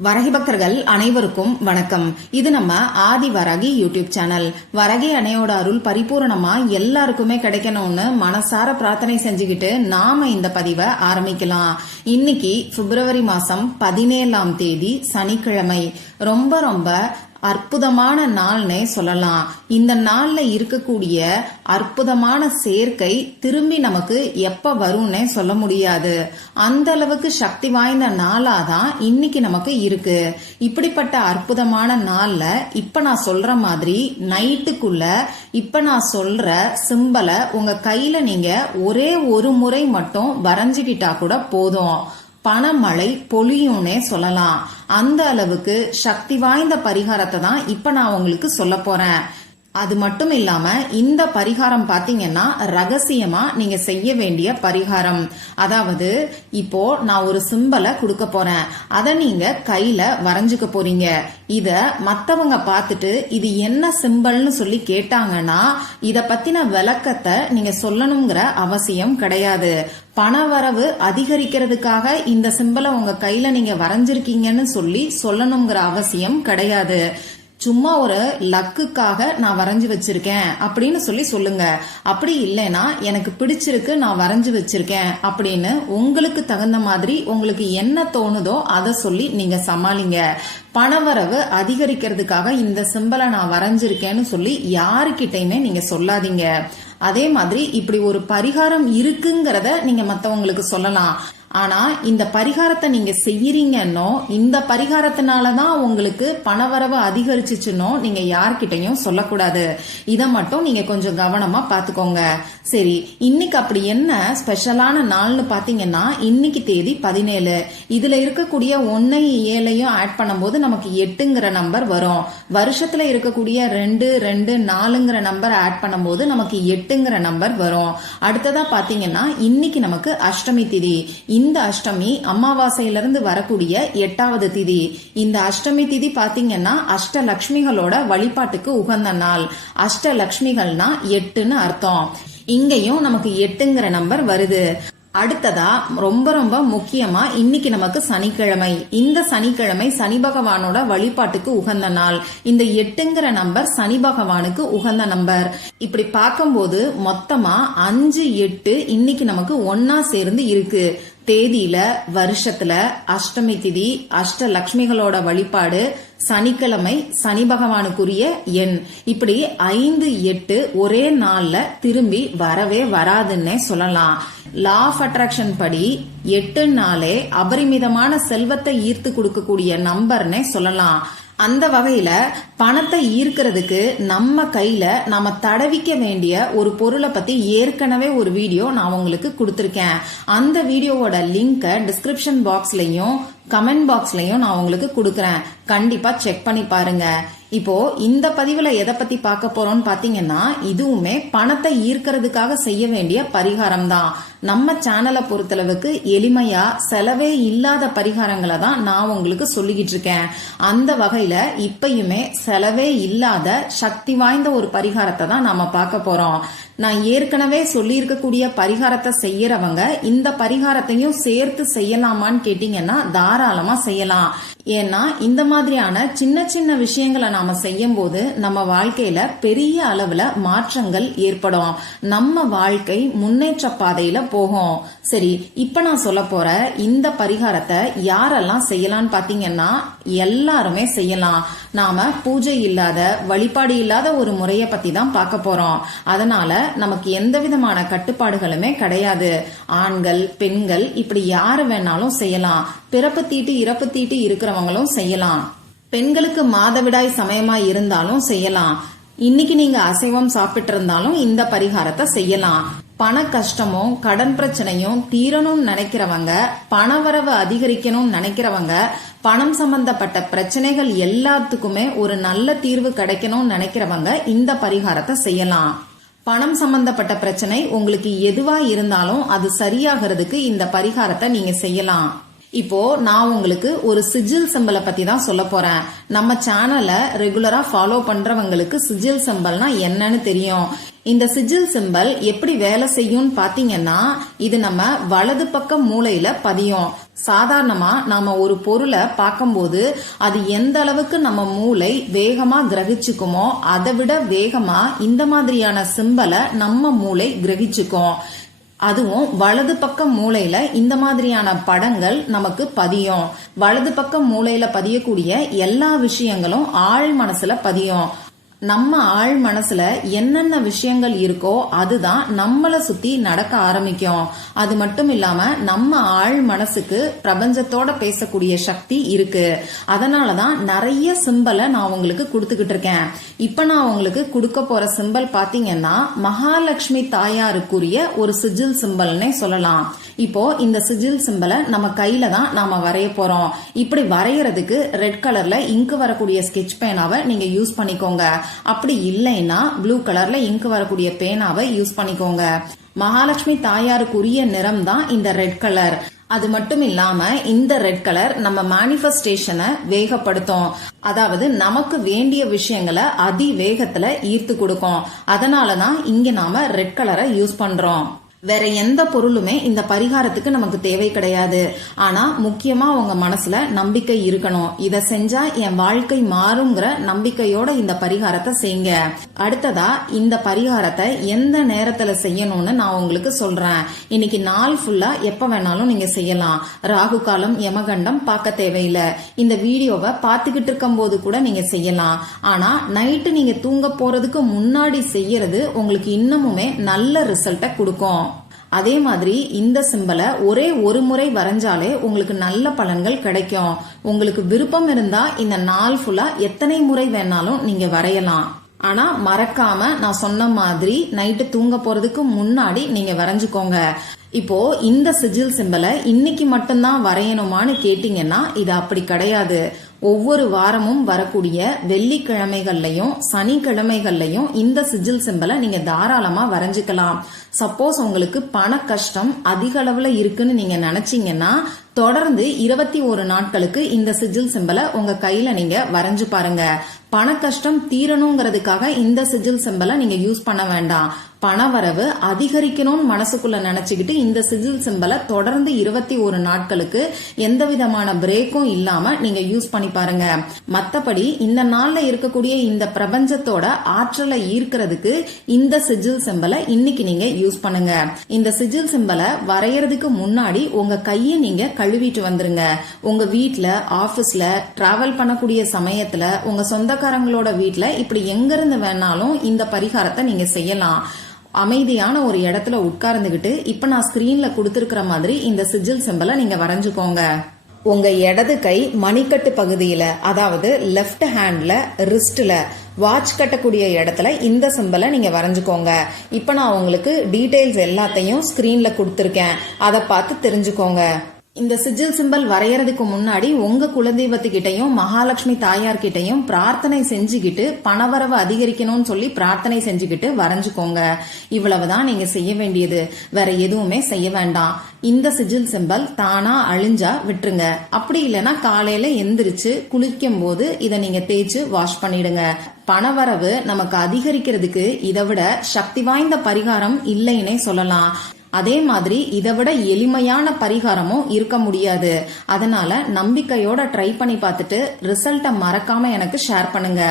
வரகி பக்தர்கள் அனைவருக்கும் வணக்கம். இது நம்ம ஆதி வரகி யூடியூப் சேனல். வரகி அணையோட அருள் பரிபூரணமா எல்லாருக்குமே கிடைக்கணும்னு மனசார பிரார்த்தனை செஞ்சுக்கிட்டு நாம இந்த பதிவை ஆரம்பிக்கலாம். இன்னைக்கு பிப்ரவரி மாசம் 17ஆம் தேதி சனிக்கிழமை. ரொம்ப அற்புதமான நாள்னே சொல்லலாம். இந்த நாள்ல இருக்கக்கூடிய அற்புதமான சேர்க்கை திரும்பி நமக்கு எப்ப வரும்னே சொல்ல முடியாது. அந்த அளவுக்கு சக்தி வாய்ந்த நாளாதான் இன்னைக்கு நமக்கு இருக்கு. இப்படிப்பட்ட அற்புதமான நாள்ல இப்ப நான் சொல்ற மாதிரி நைட்டுக்குள்ள இப்ப நான் சொல்ற சிம்பலை உங்க கையில நீங்க ஒரே ஒரு முறை மட்டும் வரைஞ்சுக்கிட்டா கூட போதும். பணமழை பொழியும்னே சொல்லலாம். அந்த அளவுக்கு சக்தி வாய்ந்த பரிகாரத்தை தான் இப்ப நான் உங்களுக்கு சொல்ல போறேன். அது மட்டும் இல்லாம இந்த பரிகாரம் பாத்தீங்கன்னா ரகசியமா நீங்க செய்ய வேண்டிய பரிகாரம். அதாவது இப்போ நான் ஒரு சிம்பலை கொடுக்க போறேன், அத நீங்க கையில வரைஞ்சுக்க போறீங்க. இத மத்தவங்க பார்த்துட்டு இது என்ன சிம்பல்னு சொல்லி கேட்டாங்கன்னா இத பத்தின விளக்கத்தை நீங்க சொல்லணுங்கிற அவசியம் கிடையாது. பணவரவு அதிகரிக்கிறதுக்காக இந்த சிம்பலை உங்க கையில நீங்க வரைஞ்சிருக்கீங்கன்னு சொல்லணுங்கிற அவசியம் கிடையாது. சும்மா ஒரு லக்குக்காக நான் வரைஞ்சு வச்சிருக்கேன் அப்படின்னு சொல்லுங்க. அப்படி இல்லைன்னா எனக்கு பிடிச்சிருக்கு நான் வரைஞ்சு வச்சிருக்கேன் அப்படின்னு உங்களுக்கு தகுந்த மாதிரி உங்களுக்கு என்ன தோணுதோ அதை சொல்லி நீங்க சமாளிங்க. பணவரவு அதிகரிக்கிறதுக்காக இந்த சிம்பலை நான் வரைஞ்சிருக்கேன்னு சொல்லி யாருக்கிட்டையுமே நீங்க சொல்லாதீங்க. அதே மாதிரி இப்படி ஒரு பரிகாரம் இருக்குங்கிறத நீங்க மத்தவங்களுக்கு சொல்லலாம். ஆனா இந்த பரிகாரத்தை நீங்க செய்யறீங்கன்னோ இந்த பரிகாரத்தினாலதான் உங்களுக்கு பணவரவு அதிகரிச்சுச்சுன்னோ நீங்க யார்கிட்டையும் சொல்லக்கூடாது. இத மட்டும் நீங்க கொஞ்சம் கவனமா பாத்துக்கோங்க. சரி, இன்னைக்கு அப்படி என்ன ஸ்பெஷலான நாள்னு பாத்தீங்கன்னா இன்னைக்கு தேதி 17. இதுல இருக்கக்கூடிய 1 7 ஆட் பண்ணும்போது நமக்கு 8ங்கிற நம்பர் வரும். வருஷத்துல இருக்கக்கூடிய 2 2 4ங்கிற நம்பர் ஆட் பண்ணும்போது நமக்கு 8ங்கிற நம்பர் வரும். அடுத்ததா பாத்தீங்கன்னா இன்னைக்கு நமக்கு அஷ்டமி திதி. இந்த அஷ்டமி அமாவாசையிலிருந்து வரக்கூடிய 8வது திதி. இந்த அஷ்டமி திதி பாத்தீங்கன்னா அஷ்டலட்சுமிகளோட வழிபாட்டுக்கு உகந்த நாள். அஷ்டலட்சுமிகள்னா 8ன்னு அர்த்தம். இங்கேயும் நமக்கு 8ங்கிற நம்பர் வருது. அடுத்ததா ரொம்ப முக்கியமா இன்னைக்கு நமக்கு சனிக்கிழமை. இந்த சனிக்கிழமை சனி பகவானோட வழிபாட்டுக்கு உகந்த நாள். இந்த 8ங்கிற நம்பர் சனி பகவானுக்கு உகந்த நம்பர். இப்படி பார்க்கும்போது மொத்தமா 5 8 இன்னைக்கு நமக்கு ஒன்னா சேர்ந்து இருக்கு. தேதியில வருஷத்துல அஷ்டமி திதி அஷ்டலட்சுமிகளோட வழிபாடு சனிக்கிழமை சனி பகவானுக்குரிய எண். இப்படி 5 8 ஒரே நாள்ல திரும்பி வரவே வராதுன்னே சொல்லலாம். லா ஆஃப் அட்ராக்ஷன் படி 8 நாளே அபரிமிதமான செல்வத்தை ஈர்த்து கொடுக்கக்கூடிய நம்பர்னே சொல்லலாம். அந்த வகையில பணத்தை ஈர்க்கிறதுக்கு நம்ம கையில நாம தடவிக்க வேண்டிய ஒரு பொருளை பத்தி ஏற்கனவே ஒரு வீடியோ நான் உங்களுக்கு கொடுத்திருக்கேன். அந்த வீடியோவோட லிங்கை டிஸ்கிரிப்ஷன் பாக்ஸ்லயும் கமெண்ட் பாக்ஸ்லயும் நான் உங்களுக்கு கொடுக்கறேன். கண்டிப்பா செக் பண்ணி பாருங்க. இப்போ இந்த பதிவுல எதை பத்தி பார்க்க போறோம்னு பாத்தீங்கன்னா இதுவுமே பணத்தை ஈர்க்கிறதுக்காக செய்ய வேண்டிய பரிகாரம் தான். நம்ம சேனலை பொறுத்தளவுக்கு எளிமையா செலவே இல்லாத பரிகாரங்களை தான் நான் உங்களுக்கு சொல்லிக்கிட்டு இருக்கேன். அந்த வகையில இப்பயுமே செலவே இல்லாத சக்தி வாய்ந்த ஒரு பரிகாரத்தை தான் நாம பார்க்க போறோம். நான் ஏற்கனவே சொல்லி இருக்கக்கூடிய பரிகாரத்தை செய்யறவங்க இந்த பரிகாரத்தையும் சேர்த்து செய்யலாமான்னு கேட்டீங்கன்னா தாராளமா செய்யலாம். ஏன்னா இந்த மாதிரியான சின்ன விஷயங்களை நாம செய்யும் போது நம்ம வாழ்க்கையில பெரிய அளவுல மாற்றங்கள் ஏற்படும். நம்ம வாழ்க்கை முன்னேற்ற பாதையில போகும். சரி, இப்ப நான் சொல்ல போற இந்த பரிகாரத்தை யாரெல்லாம் செய்யலாம்னு பாத்தீங்கன்னா எல்லாருமே செய்யலாம். நாம பூஜை இல்லாத வழிபாடு இல்லாத ஒரு முறைய பத்தி தான் பார்க்க போறோம். அதனால நமக்கு எந்த விதமான கட்டுப்பாடுகளுமே கிடையாது. ஆண்கள் பெண்கள் இப்படி யாரு வேணாலும் செய்யலாம். பிறப்பு தீட்டு இறப்பு தீட்டு இருக்கிறவங்களும் செய்யலாம். பெண்களுக்கு மாதவிடாய் சமயமா இருந்தாலும் செய்யலாம். இன்னைக்கு நீங்க அசைவம் சாப்பிட்டு இருந்தாலும் இந்த பரிகாரத்தை செய்யலாம். பண கஷ்டமும் கடன் பிரச்சனையும் தீரணும்னு நினைக்கிறவங்க, பணவரவு அதிகரிக்கணும்னு நினைக்கிறவங்க, பணம் சம்பந்தப்பட்ட பிரச்சனைகள் எல்லாத்துக்குமே ஒரு நல்ல தீர்வு கிடைக்கணும்னு நினைக்கிறவங்க இந்த பரிகாரத்தை செய்யலாம். பணம் சம்பந்தப்பட்ட பிரச்சனை உங்களுக்கு எதுவா இருந்தாலும் அது சரியாகிறதுக்கு இந்த பரிகாரத்தை நீங்க செய்யலாம். இப்போ நான் உங்களுக்கு ஒரு சிஜில் சிம்பலை பத்தி தான் சொல்ல போறேன். நம்ம சேனலை ரெகுலரா ஃபாலோ பண்றவங்களுக்கு சிஜில் சிம்பல்னா என்னன்னு தெரியும். இந்த சிஜில் சிம்பல் எப்படி வேலை செய்யும் பாத்தீங்கன்னா, இது நம்ம வலது பக்க மூளையில பதியும். சாதாரணமா நாம ஒரு பொருளை பார்க்கும்போது அது எந்த அளவுக்கு நம்ம மூளை வேகமா கிரகிச்சுக்குமோ அதை விட வேகமா இந்த மாதிரியான சிம்பலை நம்ம மூளை கிரகிச்சுக்கும். அதுவும் வலது பக்க மூளையில இந்த மாதிரியான படங்கள் நமக்கு பதியும். வலது பக்க மூளையில பதியக்கூடிய எல்லா விஷயங்களும் ஆழ் மனசுல பதியும். நம்ம ஆழ் மனசுல என்னென்ன விஷயங்கள் இருக்கோ அதுதான் நம்மள சுத்தி நடக்க ஆரம்பிக்கும். அது மட்டும் இல்லாம நம்ம ஆழ் மனசுக்கு பிரபஞ்சத்தோட பேசக்கூடிய சக்தி இருக்கு. அதனாலதான் நிறைய சிம்பலை நான் உங்களுக்கு கொடுத்துக்கிட்டு இருக்கேன். இப்ப நான் உங்களுக்கு கொடுக்க போற சிம்பல் பாத்தீங்கன்னா மகாலட்சுமி தாயாருக்குரிய ஒரு சிஜில் சிம்பல்னே சொல்லலாம். இப்போ இந்த சிஜில் சிம்பலை நம்ம கையில தான் நாம வரைய போறோம். இப்படி வரையறதுக்கு ரெட் கலர்ல இங்கு வரக்கூடிய ஸ்கெட்ச் பேனாவை நீங்க யூஸ் பண்ணிக்கோங்க. அப்படி இல்லைன்னா ப்ளூ கலர்ல இங்கு வரக்கூடிய பேனாவை யூஸ் பண்ணிக்கோங்க. மகாலட்சுமி தாயாருக்குரிய நிறம் தான் இந்த ரெட் கலர். அது மட்டும் இல்லாம இந்த ரெட் கலர் நம்ம மேனிஃபெஸ்டேஷனை வேகப்படுத்தும். அதாவது நமக்கு வேண்டிய விஷயங்களை அதி வேகத்துல ஈர்த்து கொடுக்கும். அதனாலதான் இங்க நாம ரெட் கலரை யூஸ் பண்றோம். வேற எந்த பொருளுமே இந்த பரிகாரத்துக்கு நமக்கு தேவை கிடையாது. ஆனா முக்கியமா உங்க மனசுல நம்பிக்கை இருக்கணும். இத செஞ்சா என் வாழ்க்கை மாறுங்கிற நம்பிக்கையோட இந்த பரிகாரத்தை செய்யுங்க. அடுத்ததா இந்த பரிகாரத்தை எந்த நேரத்துல செய்யணும்னு நான் உங்களுக்கு சொல்றேன். இன்னைக்கு நாள் ஃபுல்லா எப்ப வேணாலும் நீங்க செய்யலாம். ராகு காலம் யமகண்டம் பார்க்க தேவையில்லை. இந்த வீடியோவை பார்த்துக்கிட்டு இருக்கும் போது கூட நீங்க செய்யலாம். ஆனா நைட்டு நீங்க தூங்க போறதுக்கு முன்னாடி செய்யறது உங்களுக்கு இன்னமுமே நல்ல ரிசல்ட்டை கொடுக்கும். அதே மாதிரி இந்த சிம்பலை ஒரே ஒரு முறை வரைஞ்சாலே உங்களுக்கு நல்ல பலன்கள் கிடைக்கும். உங்களுக்கு விருப்பம் இருந்தா இந்த நாள் ஃபுல்லா எத்தனை முறை வேணாலும் நீங்க வரையலாம். ஆனா மறக்காம நான் சொன்ன மாதிரி நைட்டு தூங்க போறதுக்கு முன்னாடி நீங்க வரைஞ்சுக்கோங்க. இப்போ இந்த சிஜில் சிம்பலை இன்னைக்கு மட்டும்தான் வரையணுமான்னு கேட்டீங்கன்னா இது அப்படி கிடையாது. ஒவ்வொரு வாரமும் வரக்கூடிய வெள்ளிக்கிழமைகள்லயும் சனிக்கிழமைகள்லயும் இந்த சிஜில் சிம்பலை நீங்க தாராளமா வரைஞ்சுக்கலாம். சப்போஸ் உங்களுக்கு பண கஷ்டம் அதிக அளவுல இருக்குன்னு நீங்க நினைச்சீங்கன்னா தொடர்ந்து 21 நாட்களுக்கு இந்த சிஜில் சிம்பலை உங்க கையில நீங்க வரைஞ்சு பாருங்க. பண கஷ்டம் தீரணுங்கிறதுக்காக இந்த சிஜில் சிம்பலை நீங்க யூஸ் பண்ண வேண்டாம். பணவரவு அதிகரிக்கணும்னு மனசுக்குள்ள நினைச்சுக்கிட்டு இந்த சிஜில் சிம்பலை தொடர்ந்து 21 நாட்களுக்கு எந்த விதமான பிரேக்கும் இல்லாம நீங்க யூஸ் பண்ணி பாருங்க. மத்தபடி இந்த நாள்ல இருக்கக்கூடிய இந்த பிரபஞ்சத்தோட ஆற்றலை ஈர்க்கிறதுக்கு இந்த சிஜில் சிம்பலை இன்னைக்கு நீங்க யூஸ் பண்ணுங்க. இந்த சிஜில் சிம்பலை வரையறதுக்கு முன்னாடி உங்க கையை நீங்க கழுவிட்டு வந்துருங்க. உங்க வீட்ல, ஆபீஸ்ல, டிராவல் பண்ணக்கூடிய சமயத்துல, உங்க சொந்தக்காரங்களோட வீட்ல இப்படி எங்க இருந்து வேணாலும் இந்த பரிகாரத்தை நீங்க செய்யலாம். அமைதியான ஒரு இடத்துல உட்கார்ந்துகிட்டு இப்ப நான் ஸ்கிரீன்ல கொடுத்திருக்கிற மாதிரி இந்த சிஜில் சிம்பலை நீங்க வரைஞ்சுக்கோங்க. உங்க இடது கை மணிக்கட்டு பகுதியில, அதாவது லெஃப்ட் ஹேண்ட்ல, ரிஸ்ட்ல, வாட்ச் கட்டக்கூடிய இடத்துல இந்த சிம்பலை நீங்க வரைஞ்சுக்கோங்க. இப்ப நான் உங்களுக்கு டீடைல்ஸ் எல்லாத்தையும் ஸ்கிரீன்ல கொடுத்திருக்கேன். அதை பார்த்து தெரிஞ்சுக்கோங்க. இந்த சிஜில் சிம்பல் வரையறதுக்கு முன்னாடி உங்க குலதெய்வத்துக்கிட்டையும் மகாலட்சுமி தாயார்கிட்டையும் பிரார்த்தனை செஞ்சுக்கிட்டு பணவரவு அதிகரிக்கணும்னு சொல்லி பிரார்த்தனை செஞ்சுக்கிட்டு வரைஞ்சுக்கோங்க. இவ்வளவுதான் நீங்க செய்ய வேண்டியது. வேற எதுவுமே செய்ய வேண்டாம். இந்த சிஜில் சிம்பல் தானா அழிஞ்சா விட்டுருங்க. அப்படி இல்லைன்னா காலையில எந்திரிச்சு குளிக்கும் போது இதை நீங்க தேய்ச்சு வாஷ் பண்ணிடுங்க. பணவரவு நமக்கு அதிகரிக்கிறதுக்கு இதை விட சக்தி வாய்ந்த பரிகாரம் இல்லைன்னே சொல்லலாம். அதே மாதிரி இதை விட எளிமையான பரிகாரமும் இருக்க முடியாது. அதனால நம்பிக்கையோட ட்ரை பண்ணி பார்த்துட்டு ரிசல்ட்டை மறக்காம எனக்கு ஷேர் பண்ணுங்க.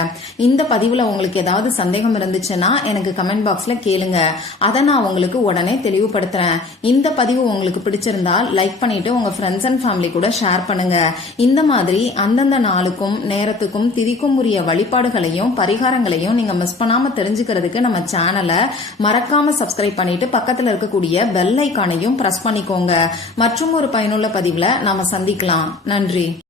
இந்த பதிவுல உங்களுக்கு ஏதாவது சந்தேகம் இருந்துச்சுன்னா எனக்கு கமெண்ட் பாக்ஸ்ல கேளுங்க. அதை நான் உங்களுக்கு உடனே தெளிவுபடுத்துறேன். இந்த பதிவு உங்களுக்கு பிடிச்சிருந்தால் லைக் பண்ணிட்டு உங்க ஃப்ரெண்ட்ஸ் அண்ட் ஃபேமிலி கூட ஷேர் பண்ணுங்க. இந்த மாதிரி அந்தந்த நாளுக்கும் நேரத்துக்கும் திதிக்கும் உரிய வழிபாடுகளையும் பரிகாரங்களையும் நீங்க மிஸ் பண்ணாம தெரிஞ்சுக்கிறதுக்கு நம்ம சேனலை மறக்காம சப்ஸ்கிரைப் பண்ணிட்டு பக்கத்துல இருக்கக்கூடிய பெல் ஐகானையும் பிரஸ் பண்ணிக்கோங்க. மற்றும் ஒரு பயனுள்ள பதிவுல நாம சந்திக்கலாம். நன்றி.